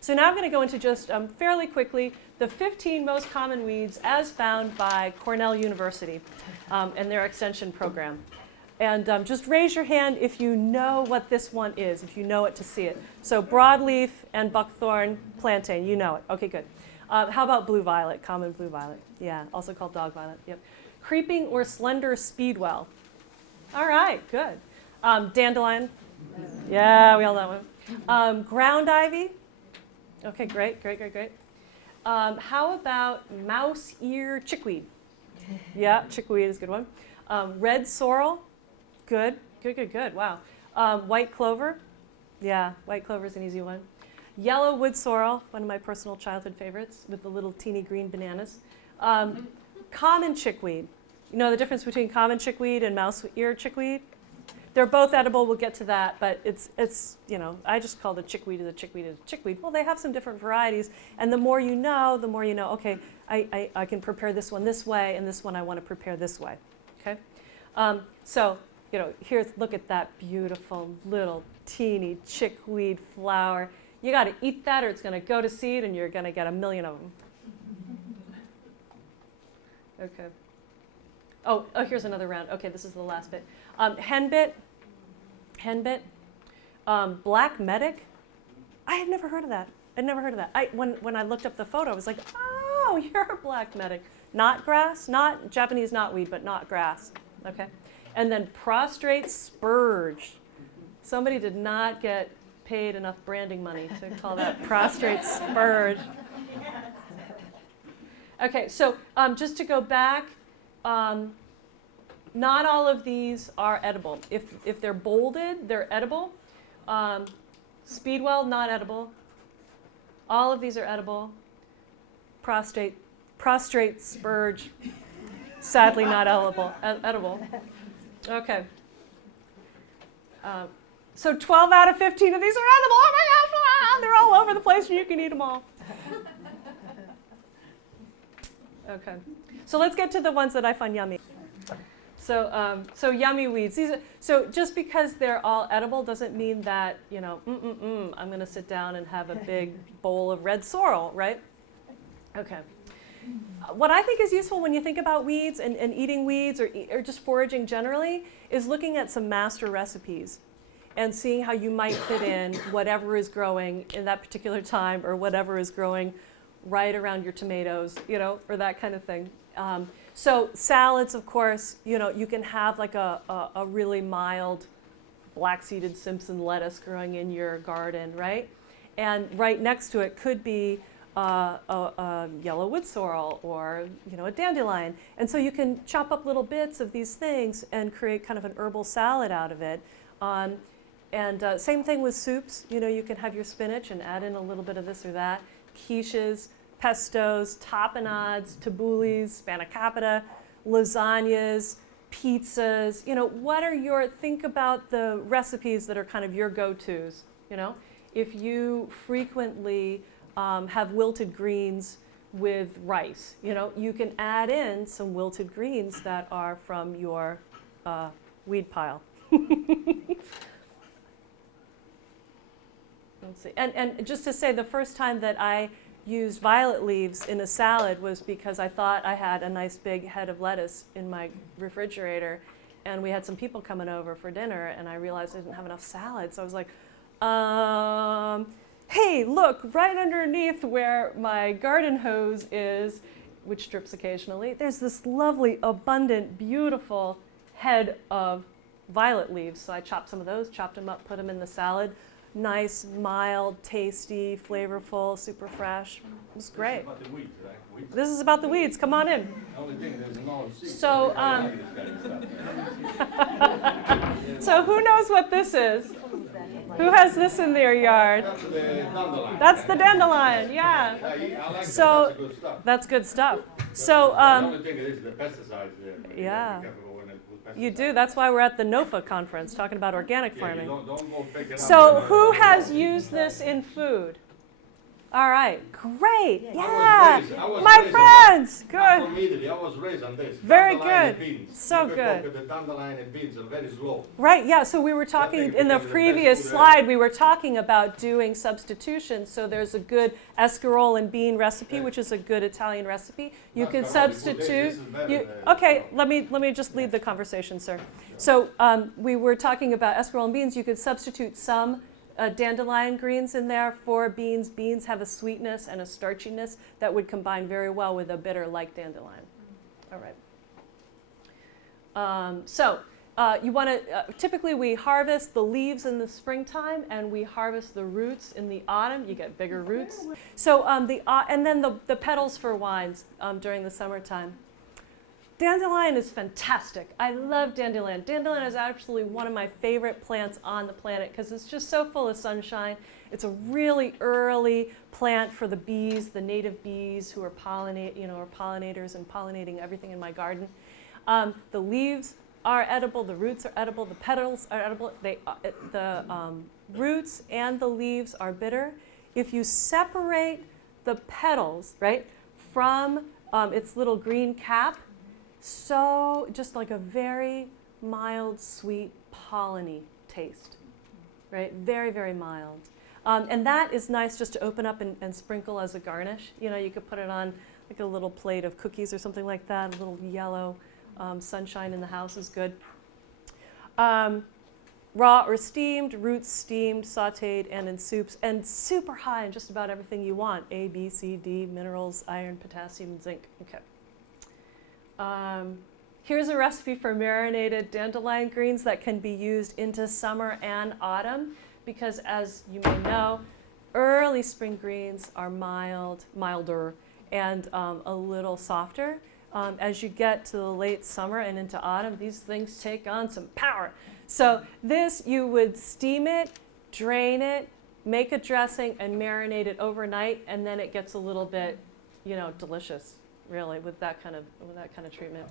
So now I'm going to go into just fairly quickly the 15 most common weeds as found by Cornell University and their extension program. And just raise your hand if you know what this one is, if you know it to see it. So broadleaf and buckthorn plantain, you know it. Okay, good. How about blue violet, common blue violet? Yeah, also called dog violet. Yep. Creeping or slender speedwell. All right, good. Dandelion. Yeah, we all know that one. Ground ivy. Okay, great. How about mouse ear chickweed? Yeah, chickweed is a good one. Red sorrel. Good. Wow. White clover. Yeah, white clover is an easy one. Yellow wood sorrel, one of my personal childhood favorites with the little teeny green bananas. Common chickweed. You know the difference between common chickweed and mouse ear chickweed? They're both edible, we'll get to that, but it's I just called a chickweed as a chickweed as a chickweed. Well, they have some different varieties, and the more you know, okay, I can prepare this one this way, and this one I want to prepare this way, okay? So, here, look at that beautiful little teeny chickweed flower. You got to eat that or it's going to go to seed and you're going to get a million of them. Okay. Oh, here's another round. Okay, this is the last bit. Henbit, black medic. I had never heard of that. When I looked up the photo, I was like, oh, you're a black medic. Not grass, not Japanese knotweed, but not grass. Okay. And then prostrate spurge. Somebody did not get paid enough branding money to call that prostrate spurge. Okay, so just to go back, not all of these are edible. If they're bolded, they're edible. Speedwell, not edible. All of these are edible. Prostrate spurge, sadly not edible. Okay. So 12 out of 15 of these are edible. Oh my gosh, they're all over the place and you can eat them all. Okay. So let's get to the ones that I find yummy. So yummy weeds. So just because they're all edible doesn't mean that, I'm going to sit down and have a big bowl of red sorrel, right? Okay. What I think is useful when you think about weeds and eating weeds or just foraging generally is looking at some master recipes and seeing how you might fit in whatever is growing in that particular time or whatever is growing right around your tomatoes, or that kind of thing. So salads, of course, you can have like a really mild black-seeded Simpson lettuce growing in your garden, right? And right next to it could be a yellow wood sorrel or a dandelion. And so you can chop up little bits of these things and create kind of an herbal salad out of it. And same thing with soups. You can have your spinach and add in a little bit of this or that. Quiches, pestos, tapenades, tabulis, spanakopita, lasagnas, pizzas. Think about the recipes that are kind of your go-tos. If you frequently have wilted greens with rice, you can add in some wilted greens that are from your weed pile. Let's see. And just to say, the first time that I used violet leaves in a salad was because I thought I had a nice big head of lettuce in my refrigerator, and we had some people coming over for dinner, and I realized I didn't have enough salad, so I was like, hey, look, right underneath where my garden hose is, which drips occasionally, there's this lovely, abundant, beautiful head of violet leaves. So I chopped some of those, chopped them up, put them in the salad. Nice, mild, tasty, flavorful, super fresh. It was great. This is about the weeds, right? This is about the weeds. Come on in. Only thing, there's no seed. So, so who knows what this is? Who has this in their yard? That's the dandelion. That's the dandelion, yeah. I like So that. That's the good stuff. that's good stuff. So, The only thing is the pesticides there. Yeah. Be careful when it with pesticides. you do. That's why we're at the NOFA conference talking about organic Yeah, farming. don't go pick it up. So who has used this in food? All right, great. Yeah, I was my raised on that. friends. I'm Good. from Italy. I was raised on this. Very Dandelion good. and beans. So You can good. cook the dandelion and beans are very slow. Right, yeah, so we were talking think in the because of the previous best food slide, we were talking about doing substitutions. So there's a good escarole and bean recipe, Yeah. which is a good Italian recipe. You That's could the only food. substitute. This is better You, than- okay, let me just lead the conversation, sir. So we were talking about escarole and beans. You could substitute some dandelion greens in there for beans. Beans have a sweetness and a starchiness that would combine very well with a bitter like dandelion. All right. You want to, typically we harvest the leaves in the springtime and we harvest the roots in the autumn. You get bigger roots. So and then the petals for wines during the summertime. Dandelion is fantastic. I love dandelion. Dandelion is absolutely one of my favorite plants on the planet because it's just so full of sunshine. It's a really early plant for the bees, the native bees who are pollinators and pollinating everything in my garden. The leaves are edible, the roots are edible, the petals are edible. The roots and the leaves are bitter. If you separate the petals, right, from its little green cap, so just like a very mild, sweet, pollen-y taste, right? Very, very mild. And that is nice just to open up and sprinkle as a garnish. You know, you could put it on like a little plate of cookies or something like that, a little yellow sunshine in the house is good. Raw or steamed, roots steamed, sauteed, and in soups, and super high in just about everything you want. A, B, C, D, minerals, iron, potassium, and zinc. Okay. Here's a recipe for marinated dandelion greens that can be used into summer and autumn because, as you may know, early spring greens are milder, and a little softer. As you get to the late summer and into autumn, these things take on some power. So this, you would steam it, drain it, make a dressing, and marinate it overnight, and then it gets a little bit, delicious, really, with that kind of treatment.